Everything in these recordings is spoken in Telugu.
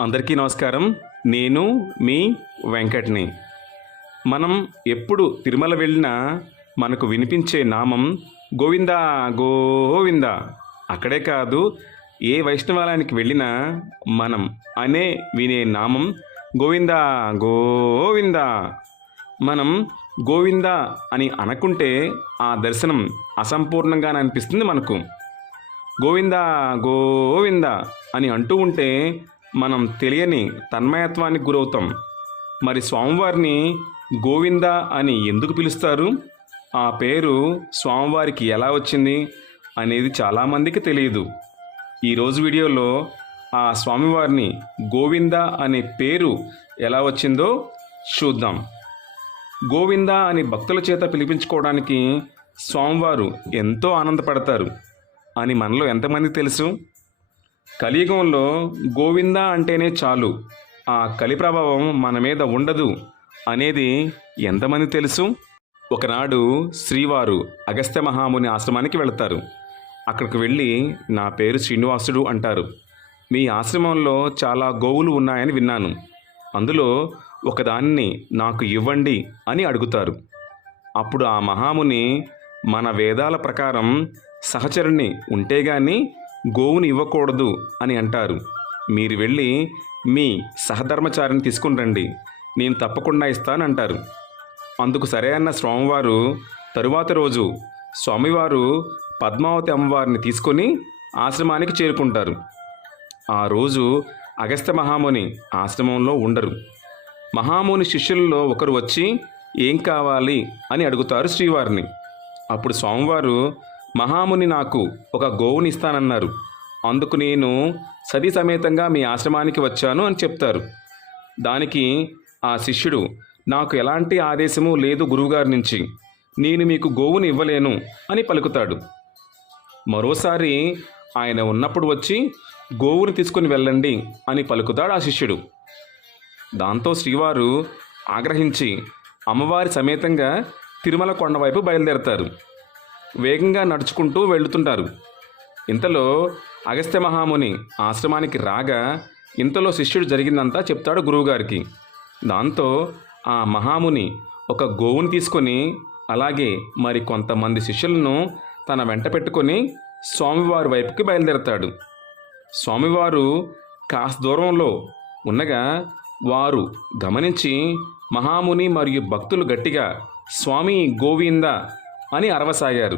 అందరికీ నమస్కారం. నేను మీ వెంకట్ని. మనం ఎప్పుడు తిరుమల వెళ్ళినా మనకు వినిపించే నామం గోవిందా గోవింద. అక్కడే కాదు ఏ వైష్ణవాలయానికి వెళ్ళినా మనం అనే వినే నామం గోవిందా గోవింద. మనం గోవింద అని అనుకుంటే ఆ దర్శనం అసంపూర్ణంగానే అనిపిస్తుంది మనకు. గోవిందా గోవింద అని అంటూ ఉంటే మనం తెలియని తన్మయత్వానికి గురవుతాం. మరి స్వామివారిని గోవింద అని ఎందుకు పిలుస్తారు? ఆ పేరు స్వామివారికి ఎలా వచ్చింది అనేది చాలామందికి తెలియదు. ఈరోజు వీడియోలో ఆ స్వామివారిని గోవింద అనే పేరు ఎలా వచ్చిందో చూద్దాం. గోవింద అని భక్తుల చేత పిలిపించుకోవడానికి స్వామివారు ఎంతో ఆనందపడతారు అని మనలో ఎంతమంది తెలుసు? కలియుగంలో గోవింద అంటేనే చాలు. ఆ కలి ప్రభావం మన మీద ఉండదు అనేది ఎంతమంది తెలుసు? ఒకనాడు శ్రీవారు అగస్త్య మహాముని ఆశ్రమానికి వెళతారు. అక్కడికి వెళ్ళి నా పేరు శ్రీనివాసుడు అంటారు. మీ ఆశ్రమంలో చాలా గోవులు ఉన్నాయని విన్నాను. అందులో ఒకదాన్ని నాకు ఇవ్వండి అని అడుగుతారు. అప్పుడు ఆ మహాముని మన వేదాల ప్రకారం సహచరుణ్ణి ఉంటే గాని గోవుని ఇవ్వకూడదు అని అంటారు. మీరు వెళ్ళి మీ సహధర్మచారిని తీసుకుని రండి. నేను తప్పకుండా ఇస్తానంటారు. అందుకు సరే అన్న స్వామివారు తరువాత రోజు స్వామివారు పద్మావతి అమ్మవారిని తీసుకొని ఆశ్రమానికి చేరుకుంటారు. ఆ రోజు అగస్త్య మహాముని ఆశ్రమంలో ఉండరు. మహాముని శిష్యులలో ఒకరు వచ్చి ఏం కావాలి? అని అడుగుతారు శ్రీవారిని. అప్పుడు స్వామివారు మహాముని నాకు ఒక గోవునిస్తానన్నారు. అందుకు నేను సతీ సమేతంగా మీ ఆశ్రమానికి వచ్చాను అని చెప్తారు. దానికి ఆ శిష్యుడు నాకు ఎలాంటి ఆదేశము లేదు గురువుగారి నుంచి. నేను మీకు గోవుని ఇవ్వలేను అని పలుకుతాడు. మరోసారి ఆయన ఉన్నప్పుడు వచ్చి గోవుని తీసుకుని వెళ్ళండి అని పలుకుతాడు ఆ శిష్యుడు. దాంతో శ్రీవారు ఆగ్రహించి అమ్మవారి సమేతంగా తిరుమల కొండ వైపు బయలుదేరతారు. వేగంగా నడుచుకుంటూ వెళుతుంటారు. ఇంతలో అగస్త్య మహాముని ఆశ్రమానికి రాగా ఇంతలో శిష్యుడు జరిగిందంతా చెప్తాడు గురువుగారికి. దాంతో ఆ మహాముని ఒక గోవుని తీసుకొని అలాగే మరి కొంతమంది శిష్యులను తన వెంట పెట్టుకొని స్వామివారి వైపుకి బయలుదేరతాడు. స్వామివారు కాస్త దూరంలో ఉండగా వారు గమనించి మహాముని మరియు భక్తులు గట్టిగా స్వామి గోవింద అని అరవసాగారు.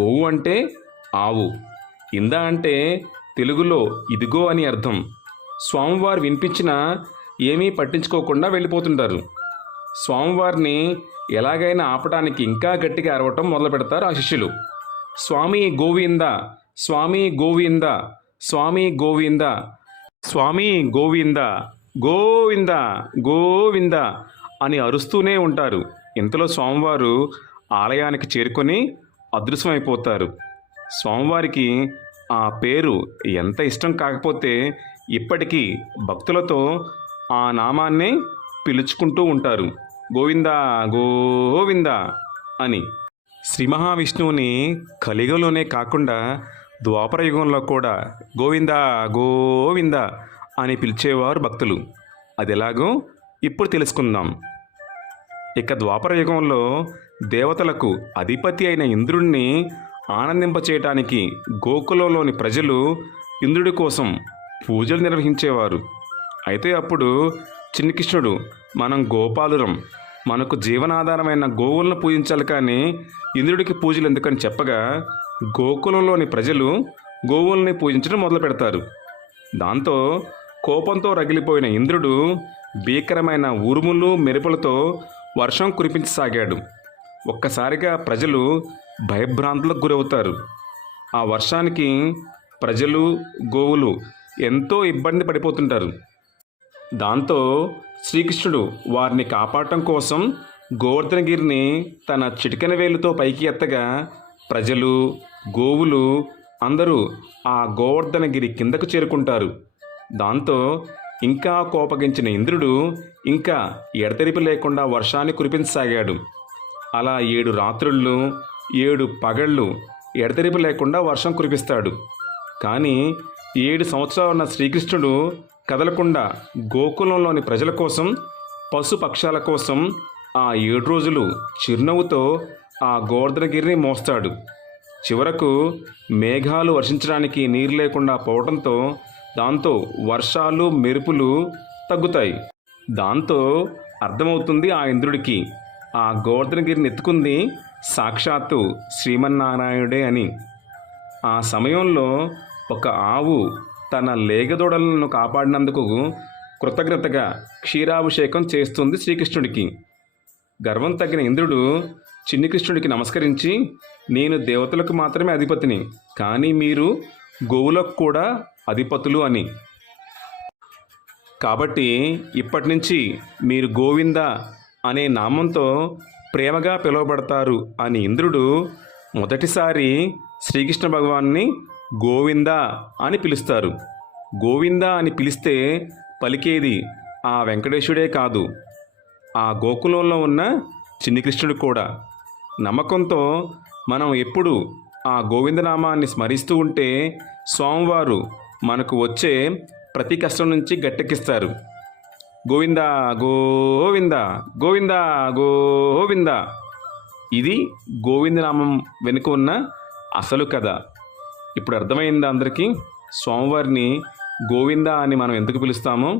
గోవు అంటే ఆవు ఇంద అంటే తెలుగులో ఇదిగో అని అర్థం. స్వామివారు వినిపించినా ఏమీ పట్టించుకోకుండా వెళ్ళిపోతుంటారు. స్వామివారిని ఎలాగైనా ఆపటానికి ఇంకా గట్టిగా అరవటం మొదలు పెడతారు ఆ శిష్యులు. స్వామి గోవింద స్వామి గోవింద స్వామి గోవింద స్వామి గోవింద గోవింద గోవింద అని అరుస్తూనే ఉంటారు. ఇంతలో స్వామివారు ఆలయానికి చేరుకొని అదృశ్యమైపోతారు. స్వామివారికి ఆ పేరు ఎంత ఇష్టం కాకపోతే ఇప్పటికీ భక్తులతో ఆ నామాన్నే పిలుచుకుంటూ ఉంటారు. గోవింద గోవింద అని. శ్రీ మహావిష్ణువుని కలిగలోనే కాకుండా ద్వాపర యుగంలో కూడా గోవింద గోవింద అని పిలిచేవారు భక్తులు. అది ఎలాగో ఇప్పుడు తెలుసుకుందాం. ఇక ద్వాపర యుగంలో దేవతలకు అధిపతి అయిన ఇంద్రుణ్ణి ఆనందింపచేయటానికి గోకులంలోని ప్రజలు ఇంద్రుడి కోసం పూజలు నిర్వహించేవారు. అయితే అప్పుడు చిన్నకృష్ణుడు మనం గోపాలురం. మనకు జీవనాధారమైన గోవులను పూజించాలి కానీ ఇంద్రుడికి పూజలు ఎందుకని చెప్పగా గోకులంలోని ప్రజలు గోవుల్ని పూజించడం మొదలు పెడతారు. దాంతో కోపంతో రగిలిపోయిన ఇంద్రుడు భీకరమైన ఉరుములు మెరుపులతో వర్షం కురిపించసాగాడు. ఒక్కసారిగా ప్రజలు భయభ్రాంతులకు గురవుతారు. ఆ వర్షానికి ప్రజలు గోవులు ఎంతో ఇబ్బంది పడిపోతుంటారు. దాంతో శ్రీకృష్ణుడు వారిని కాపాడటం కోసం గోవర్ధనగిరిని తన చిటికెన వేలుతో పైకి ఎత్తగా ప్రజలు గోవులు అందరూ ఆ గోవర్ధనగిరి కిందకు చేరుకుంటారు. దాంతో ఇంకా కోపగించిన ఇంద్రుడు ఇంకా ఎడతెరిపి లేకుండా వర్షాన్ని కురిపించసాగాడు. అలా ఏడు రాత్రుళ్ళు ఏడు పగళ్ళు ఎడతెరిపి లేకుండా వర్షం కురిపిస్తాడు. కానీ ఏడు సంవత్సరాలు ఉన్న శ్రీకృష్ణుడు కదలకుండా గోకులంలోని ప్రజల కోసం పశుపక్షాల కోసం ఆ ఏడు రోజులు చిరునవ్వుతో ఆ గోవర్ధనగిరిని మోస్తాడు. చివరకు మేఘాలు వర్షించడానికి నీరు లేకుండా పోవడంతో దాంతో వర్షాలు మెరుపులు తగ్గుతాయి. దాంతో అర్థమవుతుంది ఆ ఇంద్రుడికి ఆ గోవర్ధనగిరిని ఎత్తుకుంది సాక్షాత్తు శ్రీమన్నారాయణుడే అని. ఆ సమయంలో ఒక ఆవు తన లేగదూడలను కాపాడినందుకు కృతజ్ఞతగా క్షీరాభిషేకం చేస్తుంది శ్రీకృష్ణుడికి. గర్వం తగ్గిన ఇంద్రుడు చిన్ని కృష్ణుడికి నమస్కరించి నేను దేవతలకు మాత్రమే అధిపతిని కానీ మీరు గోవులకు కూడా అధిపతులు అని. కాబట్టి ఇప్పటి నుంచి మీరు గోవింద అనే నామంతో ప్రేమగా పిలువబడతారు అని ఇంద్రుడు మొదటిసారి శ్రీకృష్ణ భగవాన్ని గోవింద అని పిలుస్తారు. గోవింద అని పిలిస్తే పలికేది ఆ వెంకటేశుడే కాదు. ఆ గోకులంలో ఉన్న చిన్ని కృష్ణుడు కూడా. నమ్మకంతో మనం ఎప్పుడు ఆ గోవిందనామాన్ని స్మరిస్తూ ఉంటే స్వామివారు మనకు వచ్చే ప్రతి కష్టం నుంచి గట్టెక్కిస్తారు. గోవింద గోవింద గోవింద గోవింద. ఇది గోవిందనామం వెనుక ఉన్న అసలు కథ. ఇప్పుడు అర్థమైంది అందరికీ? స్వామివారిని గోవింద అని మనం ఎందుకు పిలుస్తామో?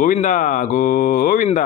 గోవింద గోవింద.